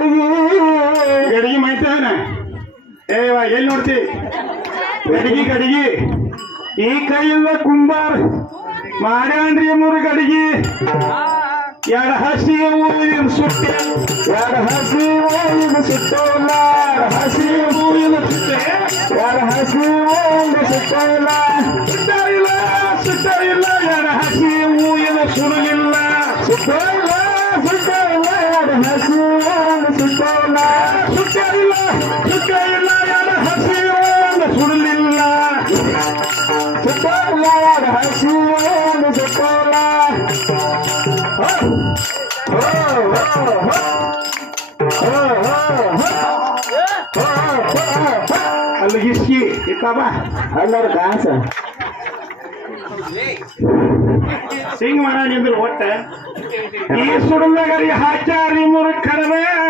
ಗಡಿಗೆ ಗಡಿಗೆ ಮೈತಾನ ಏವಾ ಎಲ್ಲಿ ನೋಡ್ತಿ ಗಡಿಗೆ ಗಡಿಗೆ ಈ ಕೈಯಿಂದ ಕುಂಬಾರ ಮಾಡ್ಯಾನ್ರಿ 3 ಗಡಿಗೆ ಎರಡು ಹಸಿ ಹೂವಿನ ಸುಟ್ಟೆ ಎರಡು ಹಸಿ ಹೂವಿನ ಸುಟ್ಟೋಲ್ಲ ಹಸಿ ಹೂವಿನ ಸುಟ್ಟೆ ಎರಡು ಹಸಿ ಹೂವಿನ ಸುಟ್ಟೋಲ್ಲ ಸುಟ್ಟರಿಲ್ಲ ಸುಟ್ಟರಿಲ್ಲ ಎರಡು ಹಸಿ ಹೂವಿನ ಸುಡಲಿಲ್ಲ ಸುಟ್ಟೋಲ್ಲ ಸುಟ್ಟೋಲ್ಲ ಎರಡು ಹಸಿ ಹೂವಿನ ಸುಟ್ಟೋಲ್ಲ ಸುಟ್ಟರಿಲ್ಲ ಸುಟ್ಟರಿಲ್ಲ ಎರಡು ಹಸಿ ಹೂವಿನ ಸುಡಲಿಲ್ಲ ಸುಟ್ಟೋಲ್ಲ ಎರಡು ಹಸಿ ಹೂವಿನ ಸುಟ್ಟೋಲ್ಲ ಅಲ್ಲಿ ಹಿಸ್ಕಿ ಇತ್ತಬ ಅಲ್ಲರ ಕಾಸ ಸಿಂಗ್ ಮಾಡ ನಿಂದ್ರು ಒಟ್ಟ ಈ ಸುಡಲ್ದಾಗ ಹಾಕ್ಯಾರಿ 3 ಕಡವೆ